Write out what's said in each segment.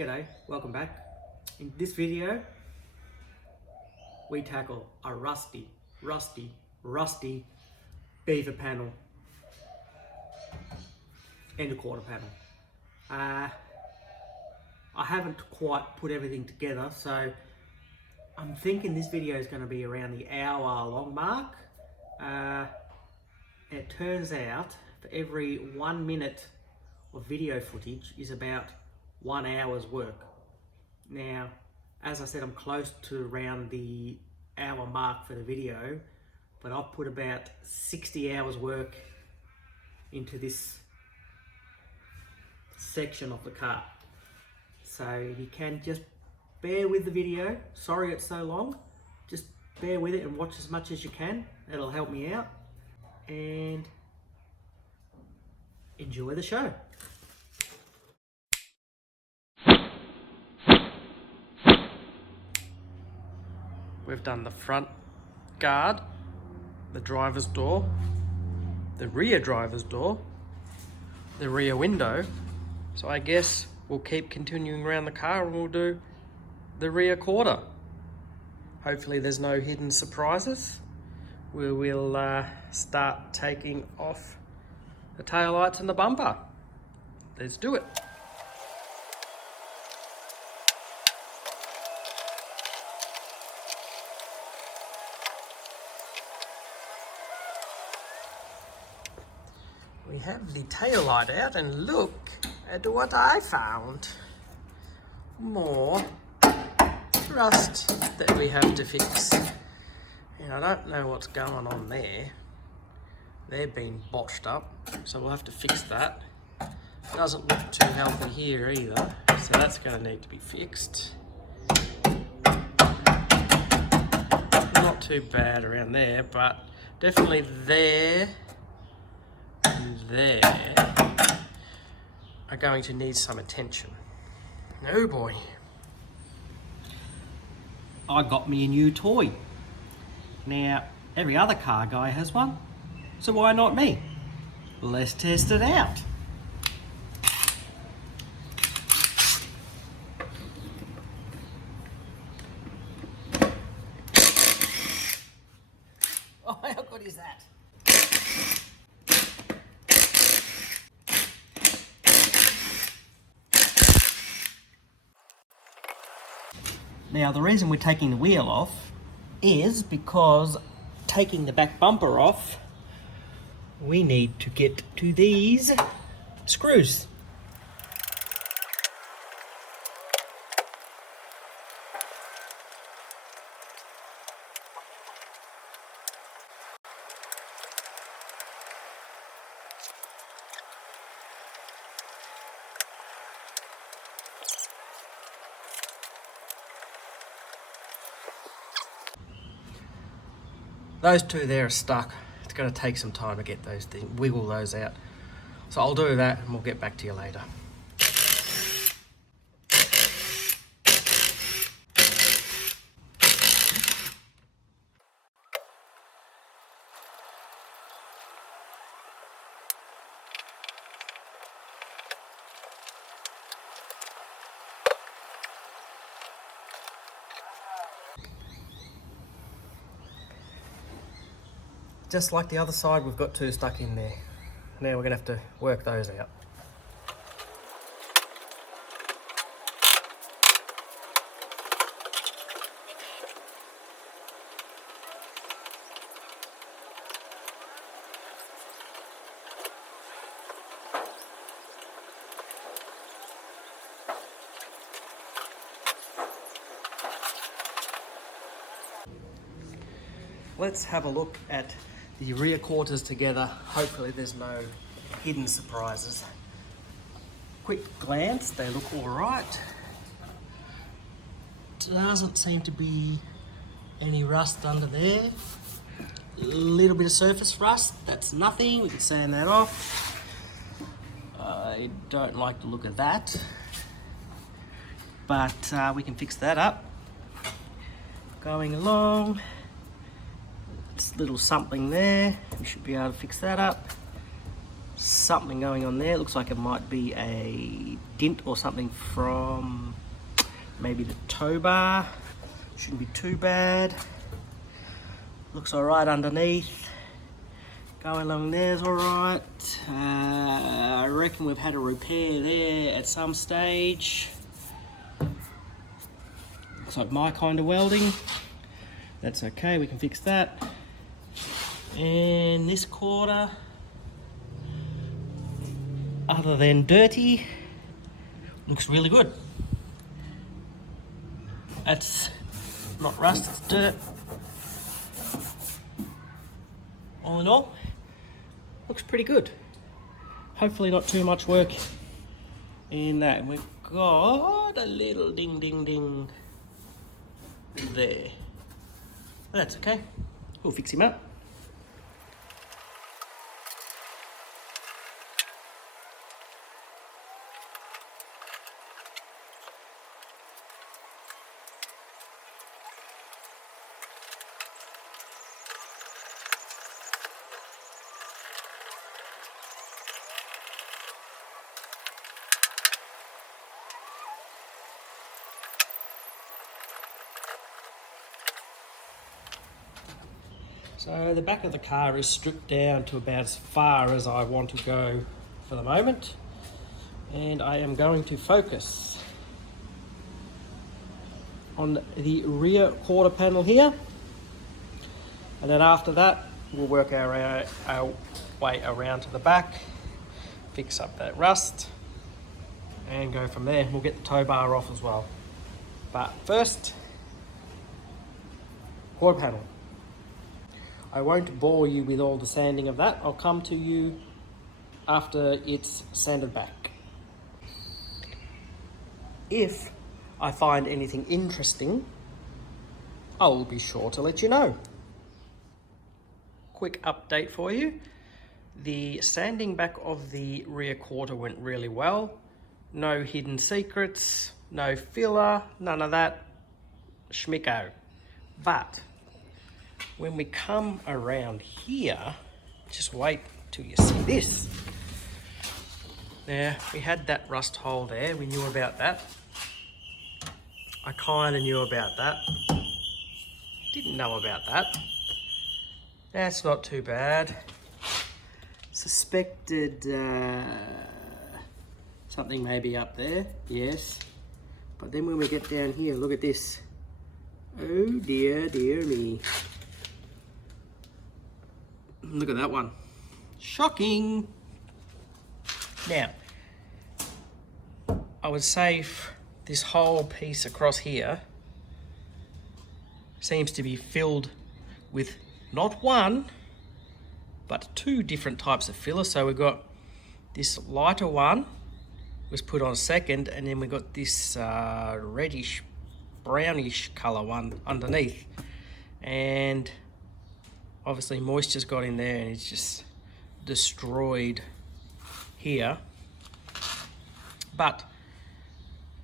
G'day, welcome back. In this video, we tackle a rusty beaver panel and a quarter panel. I haven't quite put everything together, so I'm thinking this video is going to be around the hour long mark. It turns out for every 1 minute of video footage is about 1 hour's work. Now, as I said, I'm close to around the hour mark for the video, but I've put about 60 hours work into this section of the car. So if you can just bear with the video, sorry it's so long, just bear with it and watch as much as you can. It'll help me out, and enjoy the show. We've done the front guard, the driver's door, the rear driver's door, the rear window. So I guess we'll keep continuing around the car and we'll do the rear quarter. Hopefully there's no hidden surprises. We will start taking off the taillights and the bumper. Let's do it. We have the tail light out, and look at what I found. More rust that we have to fix. And I don't know what's going on there. They've been botched up, so we'll have to fix that. Doesn't look too healthy here either, so that's going to need to be fixed. Not too bad around there, but definitely there and there are going to need some attention. Oh boy. I got me a new toy. Now, every other car guy has one, so why not me? Let's test it out. Oh, how good is that? Now, the reason we're taking the wheel off is because taking the back bumper off, we need to get to these screws. Those two there are stuck. It's going to take some time to get those things, wiggle those out. So I'll do that and we'll get back to you later. Just like the other side, we've got two stuck in there. Now we're going to have to work those out. Let's have a look at the rear quarters together. Hopefully there's no hidden surprises. Quick glance, they look all right. Doesn't seem to be any rust under there. A little bit of surface rust, that's nothing, we can sand that off. I don't like the look of that, but we can fix that up. Going along, little something there, we should be able to fix that up. something going on there. Looks like it might be a dint or something from maybe the tow bar. Shouldn't be too bad. Looks all right underneath. Going along there's all right. I reckon we've had a repair there at some stage. Looks like my kind of welding. That's okay, we can fix that. And this quarter, other than dirty, looks really good. That's not rust, it's dirt. All in all, looks pretty good. Hopefully not too much work in that. We've got a little ding ding ding there. That's okay, we'll fix him up. So the back of the car is stripped down to about as far as I want to go for the moment, and I am going to focus on the rear quarter panel here, and then after that we'll work our way around to the back, fix up that rust and go from there. We'll get the tow bar off as well, but first, quarter panel. I won't bore you with all the sanding of that. I'll come to you after it's sanded back. If I find anything interesting, I will be sure to let you know. Quick update for you. The sanding back of the rear quarter went really well. No hidden secrets, no filler, none of that. Schmicko. But when we come around here, just wait till you see this. Now, we had that rust hole there, we knew about that. I kind of knew about that. Didn't know about that. That's not too bad. Suspected something maybe up there, yes. But then when we get down here, look at this. Oh dear, dear me. Look at that one. Shocking. Now, I would say this whole piece across here seems to be filled with not one, but two different types of filler. So we've got this lighter one was put on second, and then we got this reddish, brownish color one underneath. And obviously moisture's got in there and it's just destroyed here. But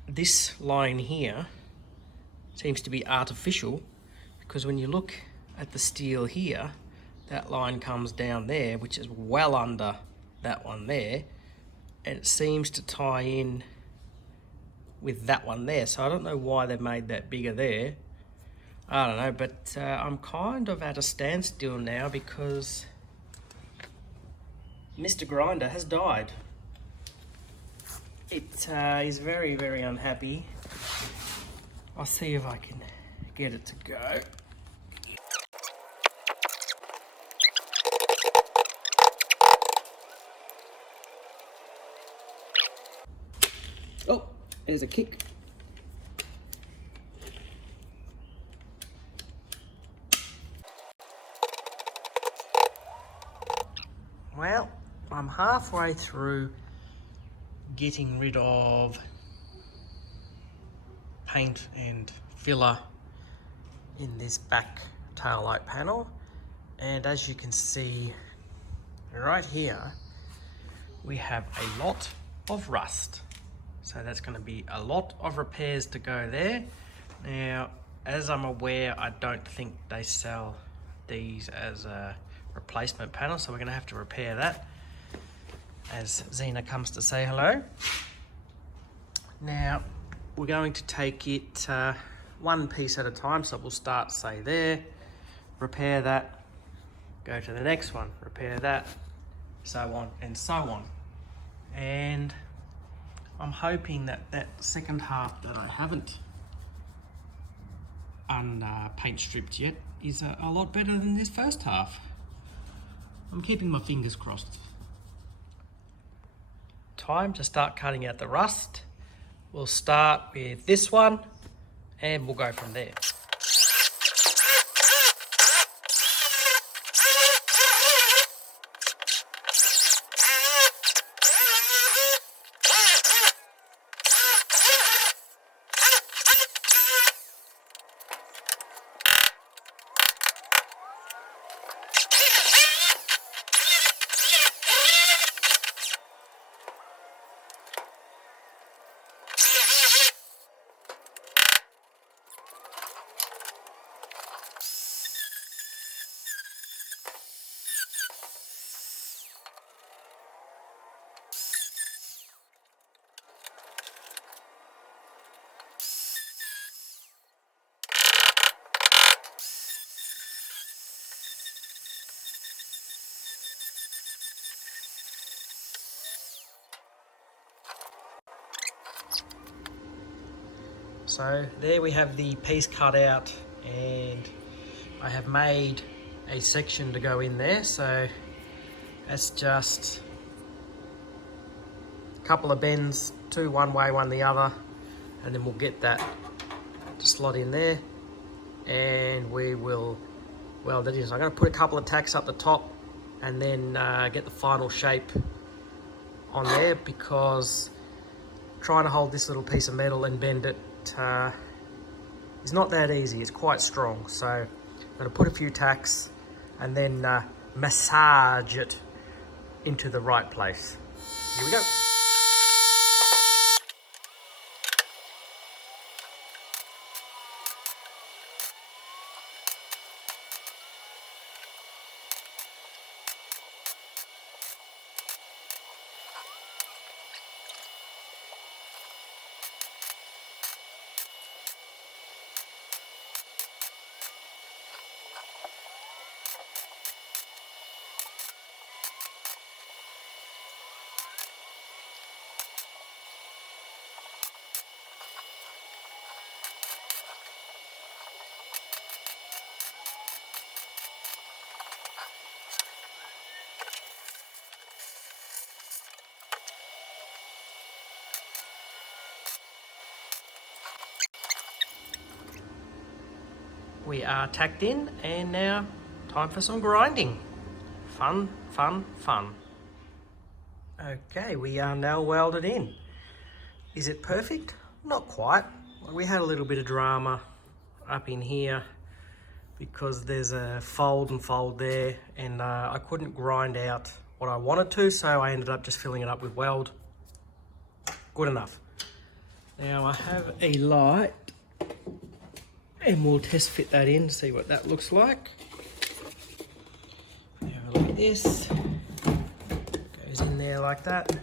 this line here seems to be artificial, because when you look at the steel here, that line comes down there, which is well under that one there, and it seems to tie in with that one there. So I don't know why they made that bigger there. I don't know, but I'm kind of at a standstill now because Mr. Grinder has died. It is very, very unhappy. I'll see if I can get it to go. Oh, there's a kick. Well, I'm halfway through getting rid of paint and filler in this back taillight panel, and as you can see right here, we have a lot of rust. So that's going to be a lot of repairs to go there. Now, as I'm aware, I don't think they sell these as a replacement panel, so we're going to have to repair that. as Xena comes to say hello. Now, we're going to take it one piece at a time, so we'll start, say, there, repair that, go to the next one, repair that, so on and so on. And I'm hoping that that second half that I haven't paint stripped yet is a lot better than this first half. I'm keeping my fingers crossed. Time to start cutting out the rust. We'll start with this one and we'll go from there. So there we have the piece cut out, and I have made a section to go in there. So that's just a couple of bends, two one way, one the other, and then we'll get that to slot in there, and we will weld it in. So I'm going to put a couple of tacks up the top and then get the final shape on there, because trying to hold this little piece of metal and bend it is not that easy. It's quite strong, so I'm going to put a few tacks and then massage it into the right place. Here we go. We are tacked in, and now time for some grinding. Fun, fun, fun. Okay, we are now welded in. Is it perfect? Not quite. We had a little bit of drama up in here because there's a fold and fold there, and I couldn't grind out what I wanted to, so I ended up just filling it up with weld. Good enough. Now I have a light, and we'll test fit that in, see what that looks like. Have a look at this. Goes in there like that.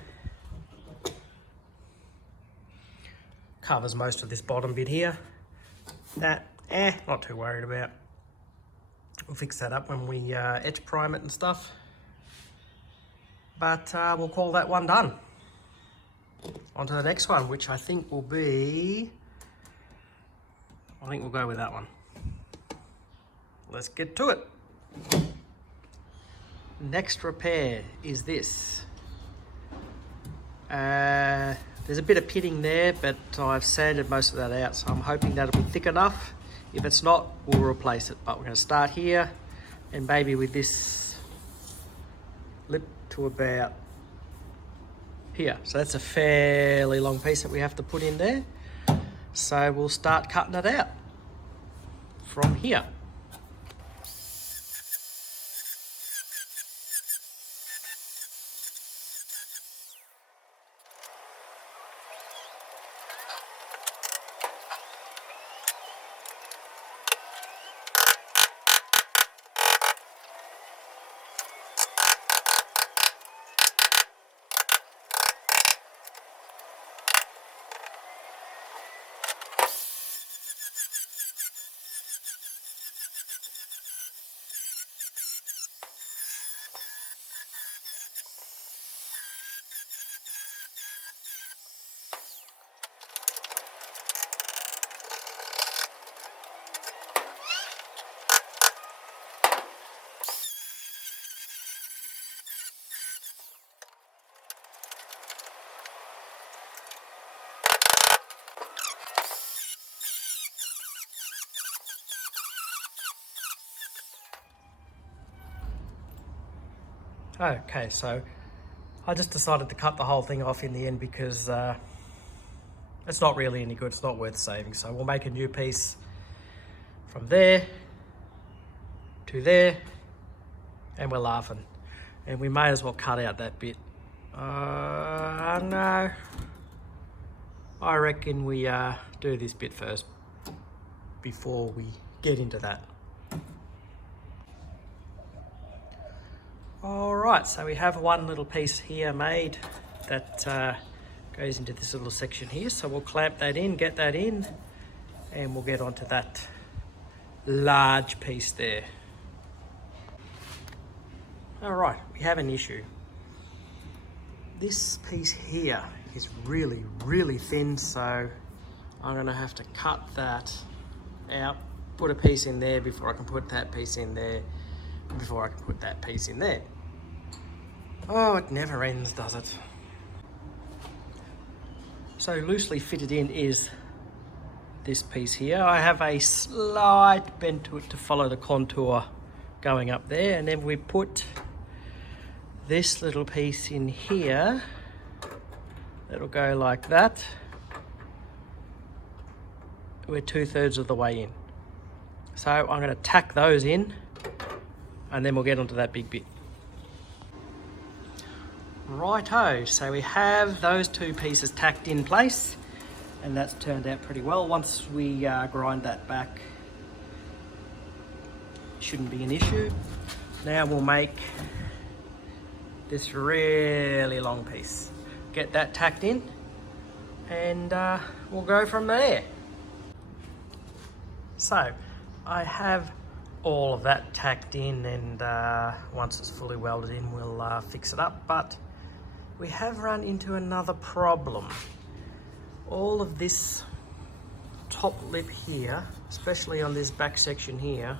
Covers most of this bottom bit here. That, not too worried about. We'll fix that up when we etch prime it and stuff. But we'll call that one done. On to the next one, which I think will be... I think we'll go with that one. Let's get to it. Next repair is this. There's a bit of pitting there, but I've sanded most of that out, so I'm hoping that'll be thick enough. If it's not, we'll replace it. But we're going to start here, and maybe with this lip to about here. So that's a fairly long piece that we have to put in there. So we'll start cutting it out from here. Okay, so I just decided to cut the whole thing off in the end because it's not really any good. It's not worth saving. So we'll make a new piece from there to there, and we're laughing. And we may as well cut out that bit. No, I reckon we do this bit first before we get into that. All right, so we have one little piece here made that goes into this little section here. So we'll clamp that in, get that in, and we'll get onto that large piece there. All right, we have an issue. This piece here is really, really thin, so I'm gonna have to cut that out, put a piece in there before I can put that piece in there, before I can put that piece in there. Oh, it never ends, does it? So loosely fitted in is this piece here. I have a slight bend to it to follow the contour going up there, and then we put this little piece in here. It'll go like that. We're 2/3 of the way in. So I'm going to tack those in, and then we'll get onto that big bit. Righto, so we have those two pieces tacked in place, and that's turned out pretty well. Once we grind that back, shouldn't be an issue. Now we'll make this really long piece. Get that tacked in, and we'll go from there. So I have all of that tacked in, and once it's fully welded in, we'll fix it up. But we have run into another problem. All of this top lip here, especially on this back section here,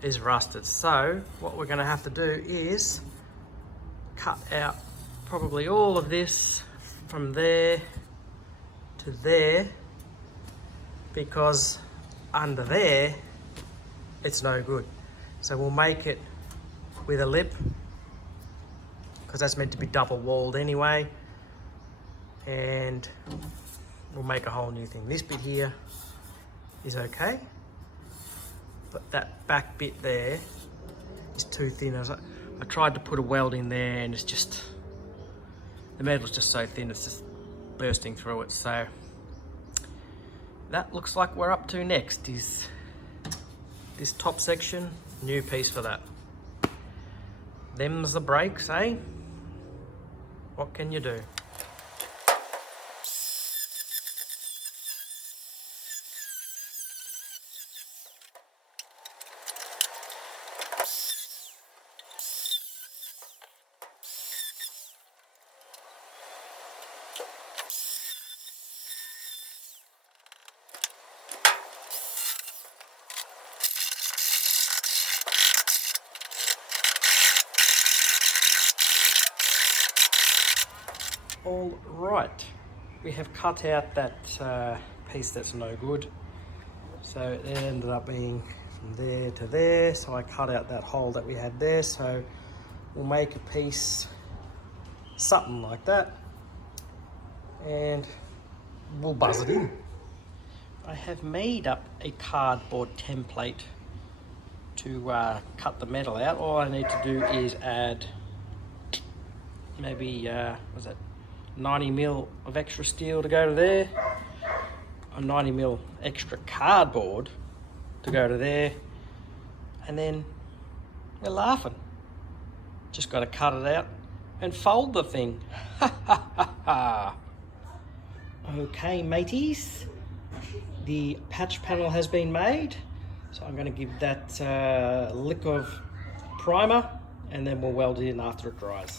is rusted. So what we're going to have to do is cut out probably all of this from there to there, because under there it's no good. So we'll make it with a lip, because that's meant to be double walled anyway, and we'll make a whole new thing. This bit here is okay, but that back bit there is too thin. I tried to put a weld in there, and it's just, the metal's just so thin, it's just bursting through it. So that looks like we're up to next is this top section, new piece for that. Them's the brakes, eh? What can you do? All right, we have cut out that piece that's no good. So it ended up being from there to there. So I cut out that hole that we had there. So we'll make a piece, something like that, and we'll buzz it in. I have made up a cardboard template to cut the metal out. All I need to do is add maybe, what's that? 90mm of extra steel to go to there, or 90mm extra cardboard to go to there, and then we're laughing. Just got to cut it out and fold the thing. Okay, mateys, the patch panel has been made, so I'm going to give that a lick of primer, and then we'll weld it in after it dries.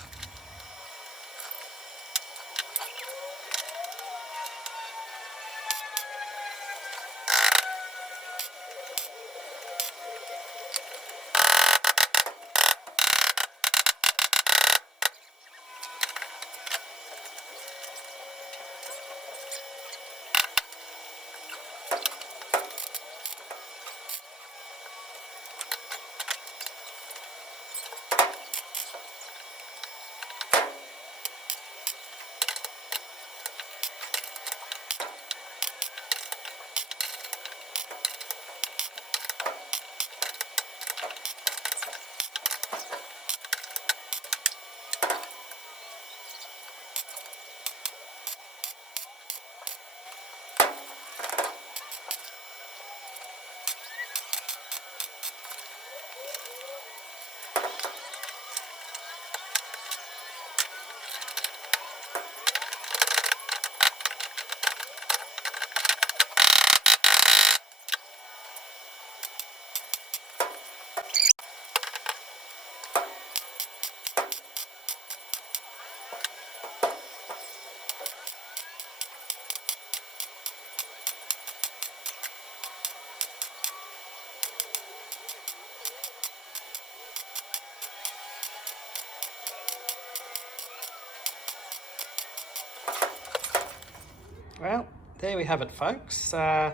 there we have it, folks. I'm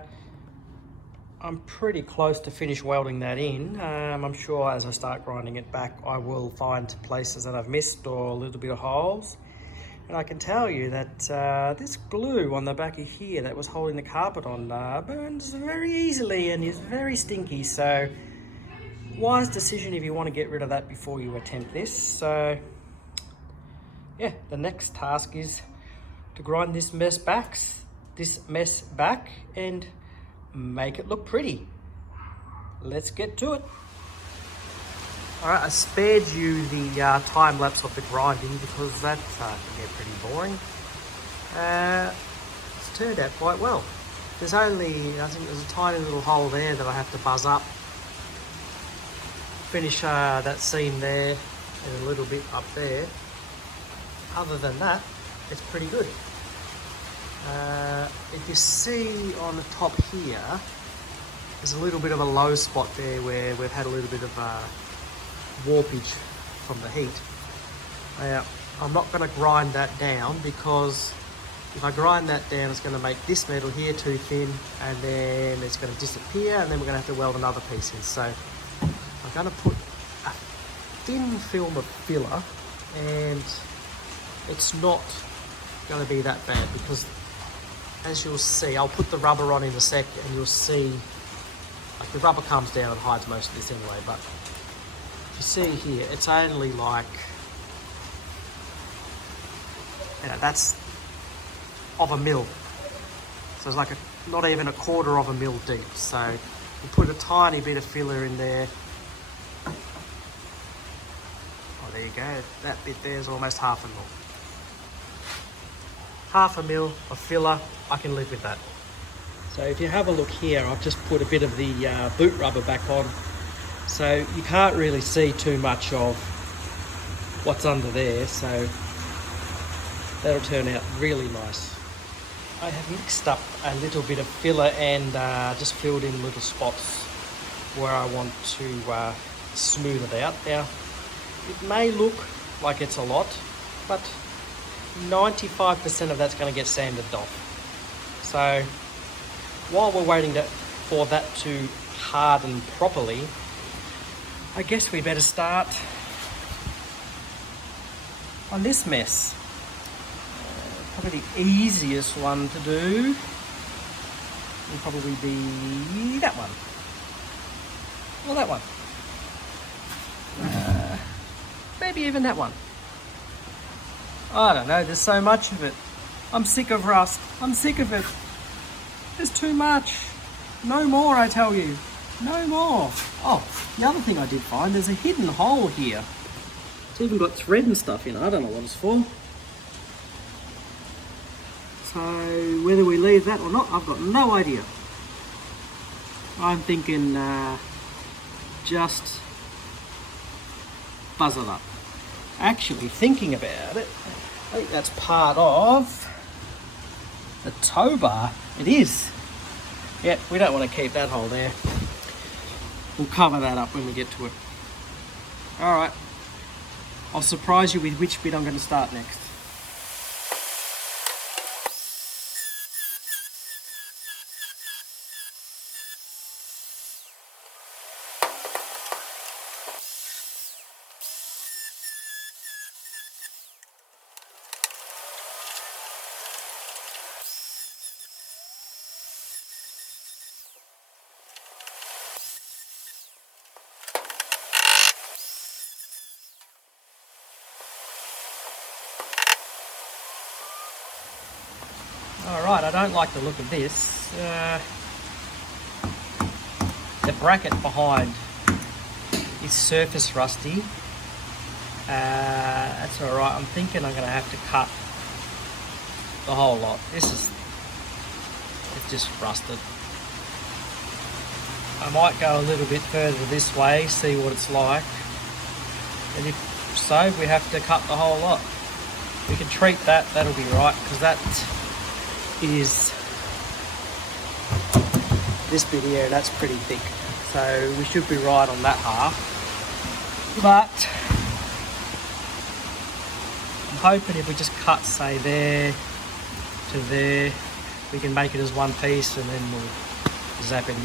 pretty close to finish welding that in. I'm sure as I start grinding it back, I will find places that I've missed or a little bit of holes. And I can tell you that this glue on the back of here that was holding the carpet on burns very easily and is very stinky. So wise decision if you want to get rid of that before you attempt this. So yeah, the next task is to grind this mess back and make it look pretty. Let's get to it. Alright, I spared you the time lapse of the grinding because that can get pretty boring. It's turned out quite well. There's only, I think there's a tiny little hole there that I have to buzz up. Finish that seam there and a little bit up there. Other than that, it's pretty good. If you see on the top here, there's a little bit of a low spot there where we've had a little bit of warpage from the heat. I'm not going to grind that down because if I grind that down, it's going to make this metal here too thin, and then it's going to disappear, and then we're going to have to weld another piece in. So I'm going to put a thin film of filler, and it's not going to be that bad because, as you'll see, I'll put the rubber on in a sec and you'll see, like, the rubber comes down and hides most of this anyway, but if you see here, it's only like, you know, that's of a mil. So it's like not even a quarter of a mil deep. So we'll put a tiny bit of filler in there. Oh, there you go. That bit there is almost half a mil. Half a mil of filler, I can live with that. So if you have a look here, I've just put a bit of the boot rubber back on. So you can't really see too much of what's under there. So that'll turn out really nice. I have mixed up a little bit of filler and just filled in little spots where I want to smooth it out. Now, it may look like it's a lot, but 95% of that's going to get sanded off. So while we're waiting for that to harden properly, I guess we better start on this mess. Probably the easiest one to do will probably be that one. Or that one. Maybe even that one. I don't know, there's so much of it. I'm sick of rust. I'm sick of it. There's too much. No more, I tell you. No more. Oh, the other thing I did find, there's a hidden hole here. It's even got thread and stuff in it. I don't know what it's for. So whether we leave that or not, I've got no idea. I'm thinking just buzz it up. Actually, thinking about it, I think that's part of the tow bar. It is. Yeah, we don't want to keep that hole there. We'll cover that up when we get to it. Alright, I'll surprise you with which bit I'm going to start next. Alright, I don't like the look of this. The bracket behind is surface rusty. That's alright, I'm thinking I'm going to have to cut the whole lot. It's just rusted. I might go a little bit further this way, see what it's like. And if so, we have to cut the whole lot. We can treat that, that'll be right, because that is this bit here, that's pretty thick. So we should be right on that half. But I'm hoping if we just cut, say, there to there, we can make it as one piece and then we'll zap it in.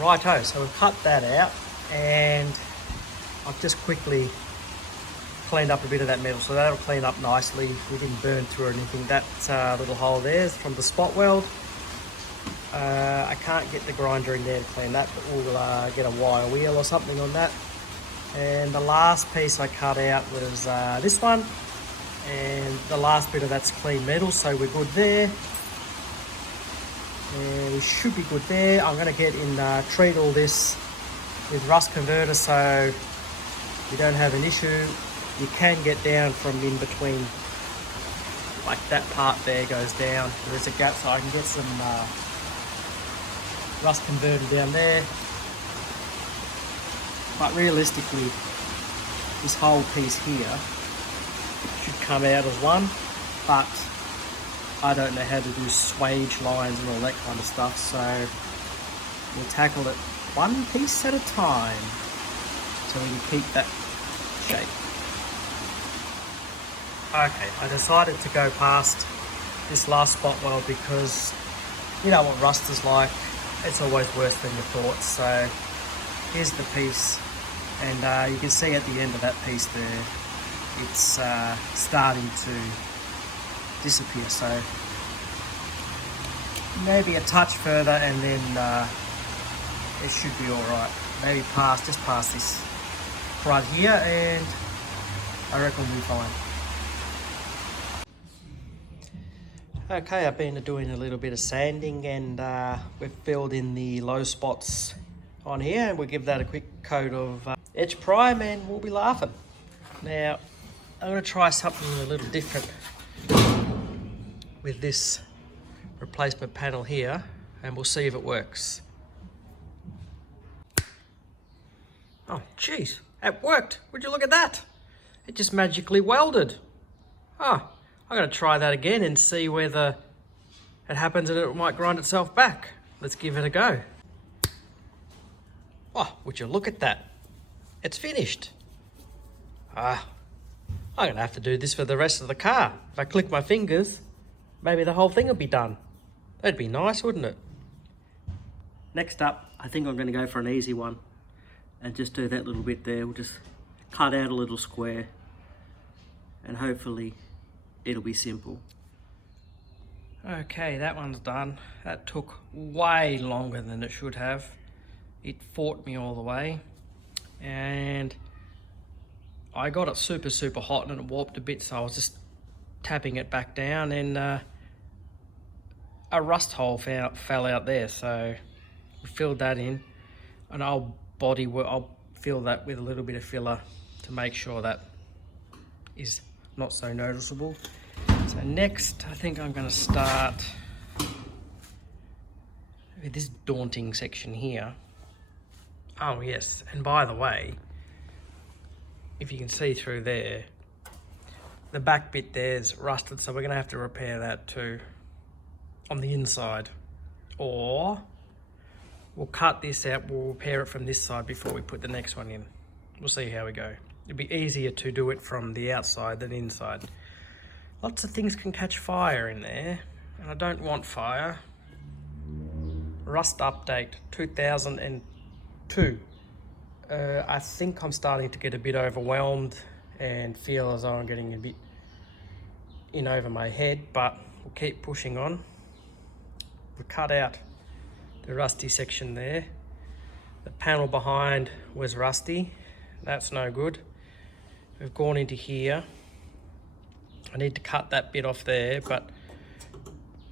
Righto, so we've cut that out and I've just quickly cleaned up a bit of that metal, so that'll clean up nicely. We didn't burn through or anything. That little hole there is from the spot weld. I can't get the grinder in there to clean that, but we'll get a wire wheel or something on that. And the last piece I cut out was this one, and the last bit of that's clean metal, so we're good there. And we should be good there. I'm going to get in, treat all this with rust converter so you don't have an issue. You can get down from in between, like that part there goes down. There is a gap, so I can get some rust converter down there. But realistically, this whole piece here should come out as one, but I don't know how to do swage lines and all that kind of stuff, so we'll tackle it one piece at a time so we can keep that shape. Okay, I decided to go past this last spot weld because you know what rust is like. It's always worse than you thought. So here's the piece, and you can see at the end of that piece there, it's starting to disappear. So maybe a touch further and then it should be all right. Maybe just past this right here, and I reckon we'll be fine. Okay, I've been doing a little bit of sanding, and we've filled in the low spots on here, and we'll give that a quick coat of edge prime and we'll be laughing. Now I'm going to try something a little different with this replacement panel here, and we'll see if it works. Oh geez, it worked. Would you look at that? It just magically welded. Oh, I'm going to try that again and see whether it happens and it might grind itself back. Let's give it a go. Oh, would you look at that? It's finished. I'm going to have to do this for the rest of the car. If I click my fingers, maybe the whole thing will be done. That'd be nice, wouldn't it? Next up, I think I'm going to go for an easy one and just do that little bit there. We'll just cut out a little square and hopefully it'll be simple. Okay, that one's done. That took way longer than it should have. It fought me all the way, and I got it super hot and it warped a bit, so I was just tapping it back down, and a rust hole fell out there, so we filled that in. And I'll fill that with a little bit of filler to make sure that is not so noticeable. So next, I think I'm going to start with this daunting section here. Oh yes, and by the way, if you can see through there, the back bit there's rusted, so we're going to have to repair that too on the inside. Or we'll cut this out, we'll repair it from this side before we put the next one in. We'll see how we go. It'd be easier to do it from the outside than inside. Lots of things can catch fire in there, and I don't want fire. Rust update 2002. I think I'm starting to get a bit overwhelmed and feel as though I'm getting a bit in over my head, but we'll keep pushing on. We cut out the rusty section there. The panel behind was rusty. That's no good. We've gone into here. I need to cut that bit off there, but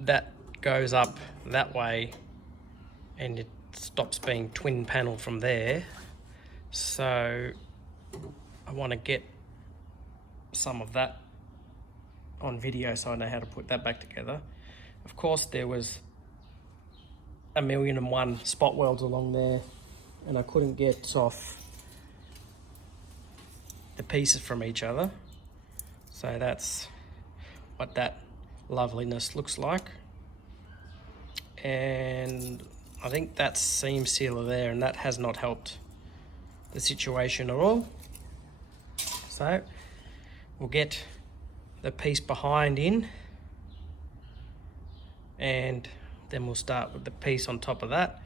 that goes up that way and it stops being twin panel from there. So I want to get some of that on video so I know how to put that back together. Of course, there was 1,000,001 spot welds along there, and I couldn't get off the pieces from each other. So that's what that loveliness looks like. And I think that's seam sealer there, and that has not helped the situation at all. So we'll get the piece behind in, and then we'll start with the piece on top of that.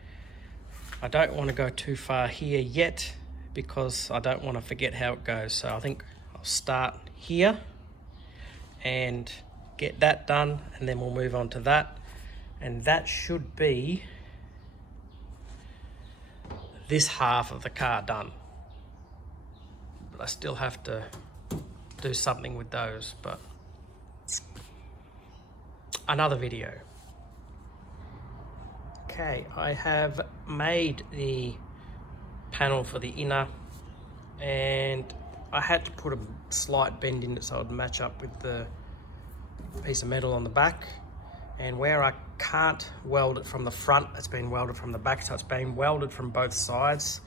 I don't want to go too far here yet because I don't want to forget how it goes. So I think I'll start here and get that done, and then we'll move on to that. And that should be this half of the car done. But I still have to do something with those, but another video. Okay, I have made the panel for the inner, and I had to put a slight bend in it so it would match up with the piece of metal on the back. And where I can't weld it from the front, it's been welded from the back, so it's been welded from both sides.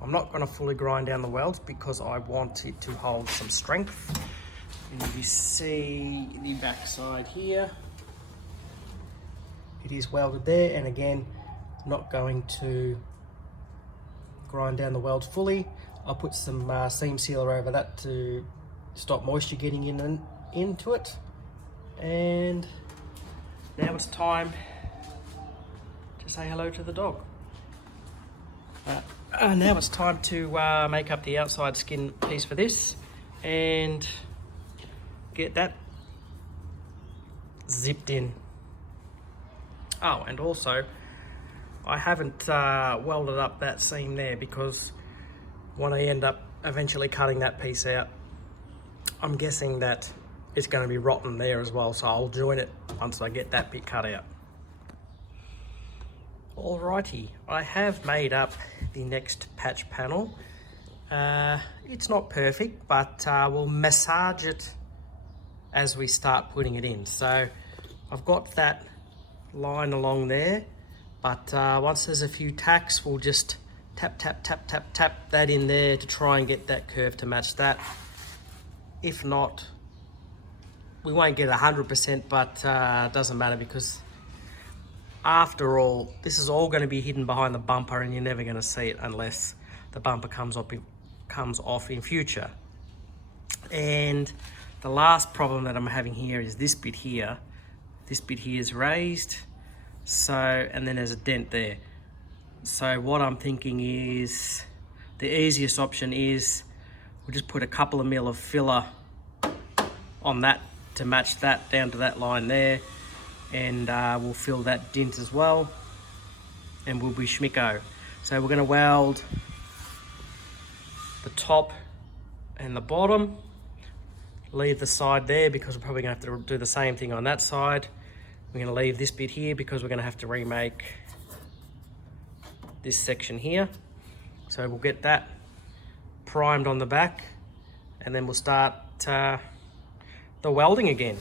I'm not going to fully grind down the welds because I want it to hold some strength. And you see the back side here, it is welded there, and again, not going to grind down the welds fully. I'll put some seam sealer over that to stop moisture getting in and into it. And now it's time to say hello to the dog. Now it's time to make up the outside skin piece for this and get that zipped in. Oh, and also I haven't welded up that seam there because when I end up eventually cutting that piece out, I'm guessing that it's going to be rotten there as well, so I'll join it once I get that bit cut out. Alrighty, I have made up the next patch panel. It's not perfect, but we'll massage it as we start putting it in. So I've got that line along there, but once there's a few tacks, we'll just tap that in there to try and get that curve to match that. If not, we won't get 100%, but it doesn't matter because after all, this is all going to be hidden behind the bumper and you're never going to see it unless the bumper comes off in future. And the last problem that I'm having here is this bit here. This bit here is raised, so, and then there's a dent there. So what I'm thinking is the easiest option is we'll just put a couple of mil of filler on that to match that down to that line there, and we'll fill that dent as well, and we'll be schmicko. So we're going to weld the top and the bottom, leave the side there because we're probably going to have to do the same thing on that side. We're going to leave this bit here because we're going to have to remake this section here. So we'll get that primed on the back, and then we'll start the welding again.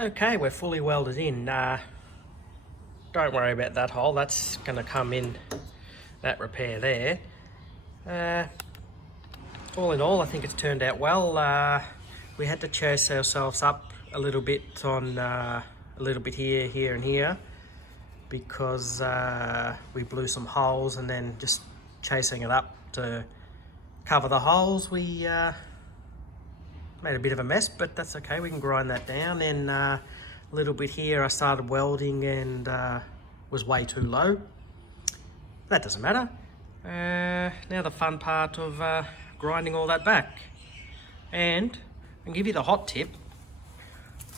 Okay, we're fully welded in. Don't worry about that hole, that's going to come in that repair there. All in all, I think it's turned out well. We had to chase ourselves up a little bit on a little bit here and here, because we blew some holes, and then just chasing it up to cover the holes, we made a bit of a mess, but that's okay, we can grind that down. And a little bit here I started welding and was way too low. That doesn't matter. Now the fun part of grinding all that back. And I'll give you the hot tip: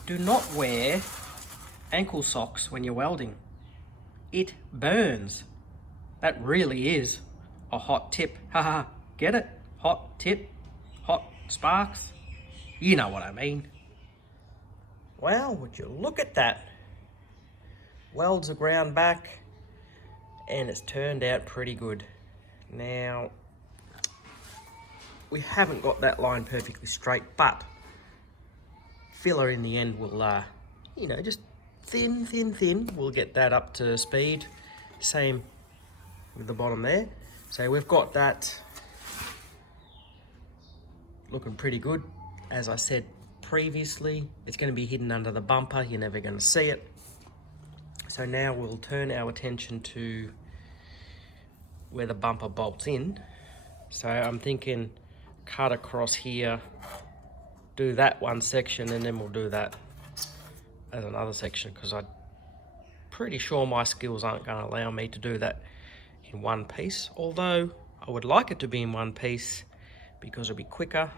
do not wear ankle socks when you're welding. It burns. That really is a hot tip. Haha, get it? Hot tip, hot sparks. You know what I mean. Well, would you look at that? Welds are ground back, and it's turned out pretty good. Now, we haven't got that line perfectly straight, but filler in the end will, you know, just thin. We'll get that up to speed. Same with the bottom there. So we've got that looking pretty good. As I said previously, it's going to be hidden under the bumper. You're never going to see it. So now we'll turn our attention to where the bumper bolts in. So I'm thinking cut across here, do that one section, and then we'll do that as another section, because I'm pretty sure my skills aren't going to allow me to do that in one piece, although I would like it to be in one piece because it'll be quicker.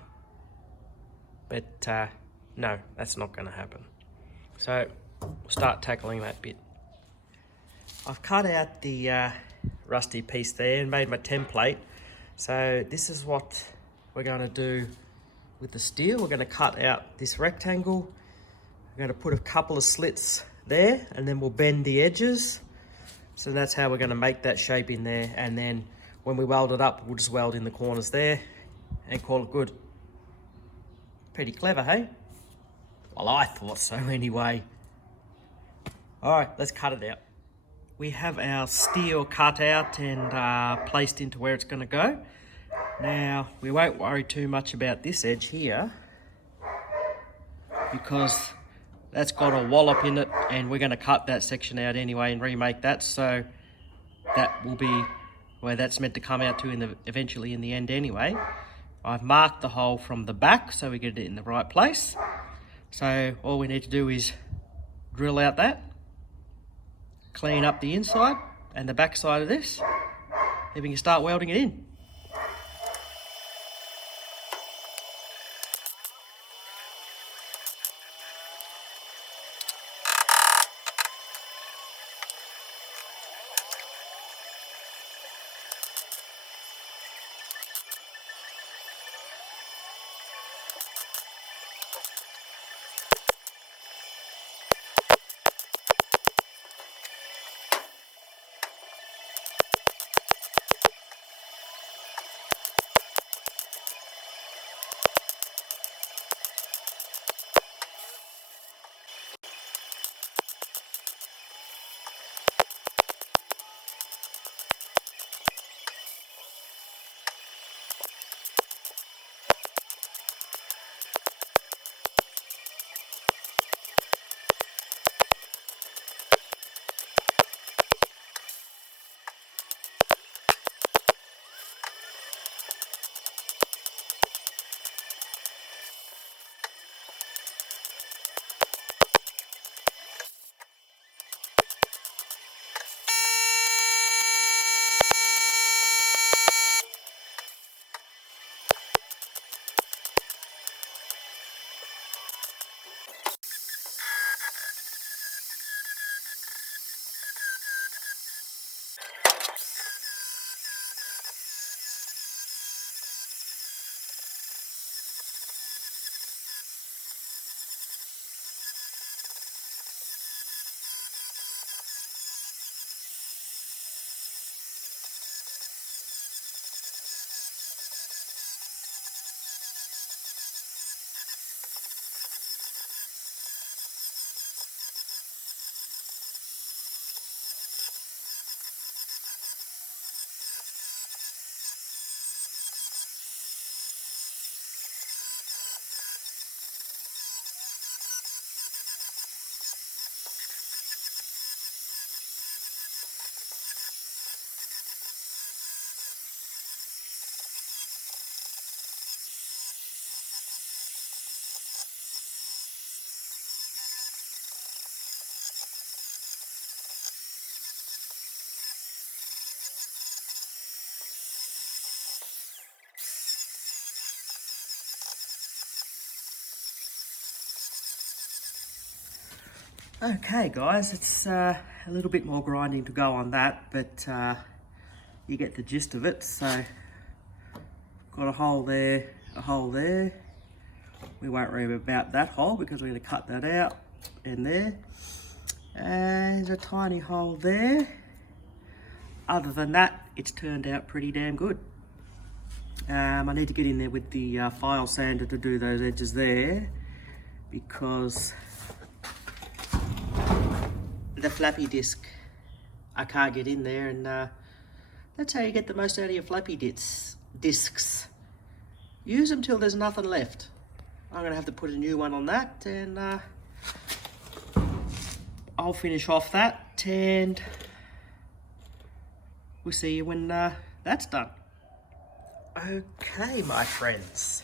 But no, that's not going to happen. So we'll start tackling that bit. I've cut out the rusty piece there and made my template. So this is what we're going to do with the steel. We're going to cut out this rectangle. We're going to put a couple of slits there, and then we'll bend the edges. So that's how we're going to make that shape in there. And then when we weld it up, we'll just weld in the corners there and call it good. Pretty clever, hey? Well, I thought so anyway. All right, let's cut it out. We have our steel cut out and placed into where it's going to go. Now, we won't worry too much about this edge here, because that's got a wallop in it, and we're going to cut that section out anyway and remake that. So that will be where that's meant to come out to eventually in the end anyway. I've marked the hole from the back so we get it in the right place. So all we need to do is drill out that, clean up the inside and the back side of this, and we can start welding it in. Okay guys, it's a little bit more grinding to go on that, but you get the gist of it. So got a hole there, a hole there. We won't worry about that hole because we're going to cut that out, and there. And there's a tiny hole there. Other than that, it's turned out pretty damn good. I need to get in there with the file sander to do those edges there, because the flappy disc, I can't get in there, and that's how you get the most out of your flappy discs. Use them till there's nothing left. I'm going to have to put a new one on that, and I'll finish off that, and we'll see you when that's done. Okay, my friends,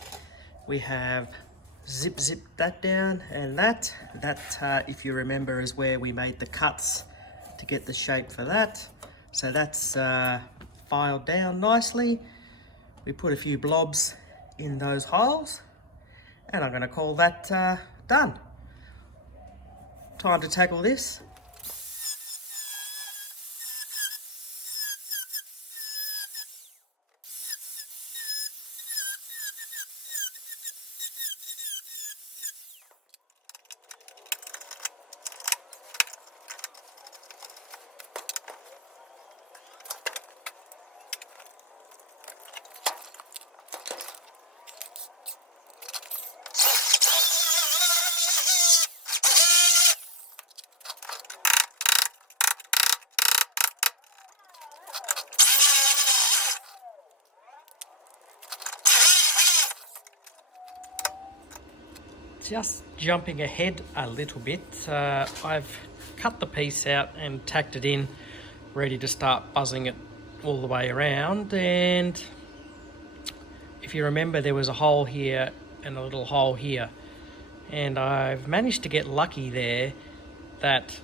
we have zipped that down, and that if you remember is where we made the cuts to get the shape for that. So that's filed down nicely. We put a few blobs in those holes, and I'm going to call that done. Time to tackle this. Just jumping ahead a little bit, I've cut the piece out and tacked it in, ready to start buzzing it all the way around. And if you remember, there was a hole here and a little hole here, and I've managed to get lucky there that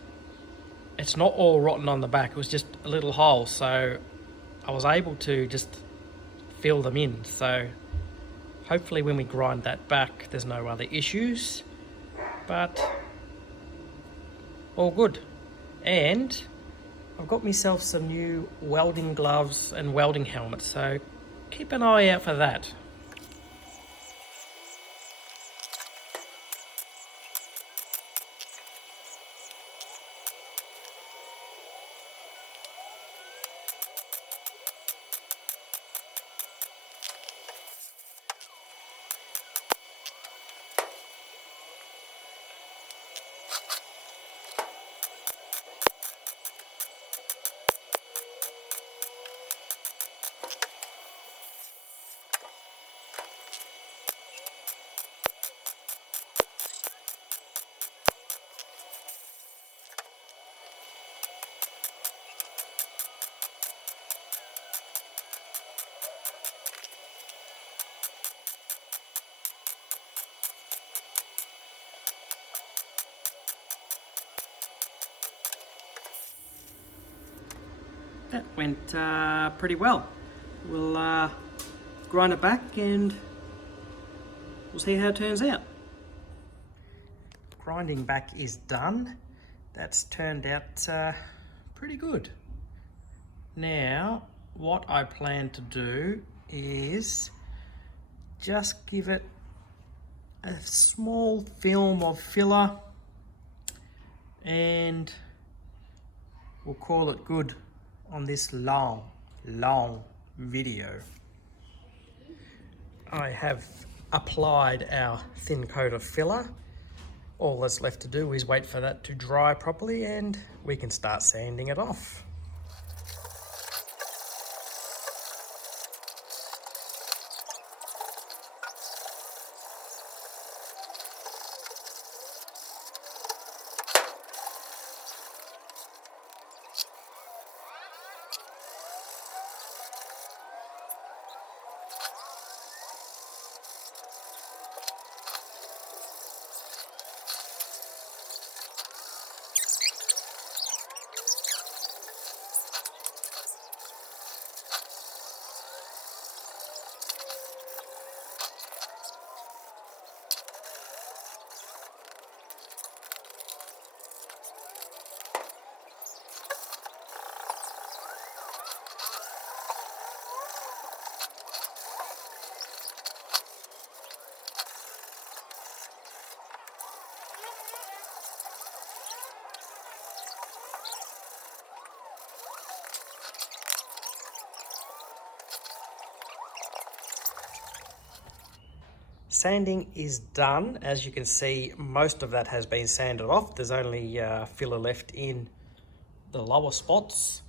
it's not all rotten on the back. It was just a little hole, so I was able to just fill them in. So hopefully when we grind that back, there's no other issues, but all good. And I've got myself some new welding gloves and welding helmet, so keep an eye out for that. That went pretty well. We'll grind it back and we'll see how it turns out. Grinding back is done. That's turned out pretty good. Now, what I plan to do is just give it a small film of filler, and we'll call it good on this long video. I have applied our thin coat of filler. All that's left to do is wait for that to dry properly, and we can start sanding it off. Sanding is done. As you can see, most of that has been sanded off. There's only filler left in the lower spots.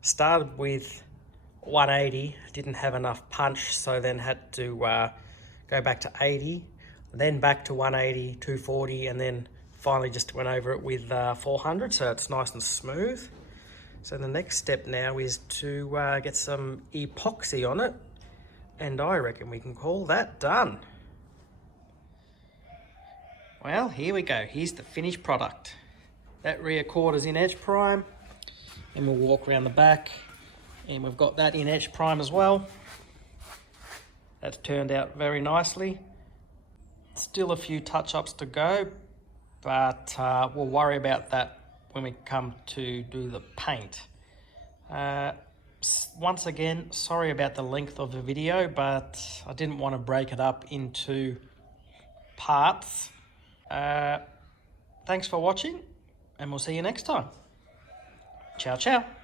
Started with 180, didn't have enough punch, so then had to go back to 80, then back to 180, 240, and then finally just went over it with 400, so it's nice and smooth. So the next step now is to get some epoxy on it, and I reckon we can call that done. Well, here we go. Here's the finished product. That rear quarter's in edge prime, and we'll walk around the back, and we've got that in edge prime as well. That's turned out very nicely. Still a few touch-ups to go, but we'll worry about that when we come to do the paint. Once again, sorry about the length of the video, but I didn't want to break it up into parts. Thanks for watching, and we'll see you next time. Ciao, ciao.